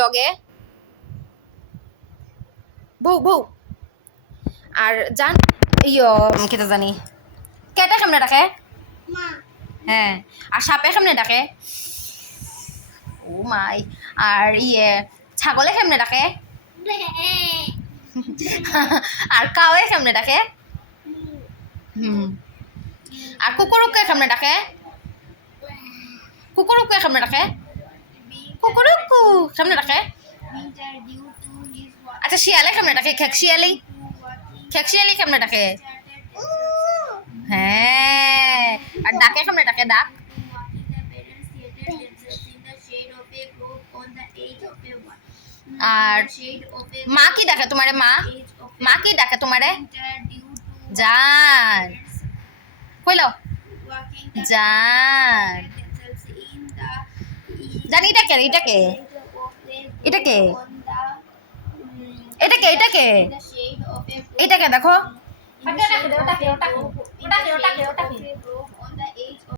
ডগে বউ বউ আর জান খেতে জানি কেটে কেমনে ডাকে হ্যাঁ আর সাপে কেমনে ডাকে ও মাই আর ছাগলে কেমনে ডাকে আর কাউয়ে কেমনে ডাকে আর কুকুরকে কেমনে ডাকে কুকুরকে কেমনে ডাকে কুকুরকু কেমনে ডাকে আচ্ছা শিয়ালে কেমনে ডাকে খেকশিয়ালি কেমনে ডাকে হ্যাঁ আর ডাকে কেমনে ডাকে ডাক আর মা কি ডাকে তোমারে মা কি ডাকে তোমারে জান কইলো জান জানি এটাকে এটাকে এটাকে এটাকে এটাকে এটাকে দেখো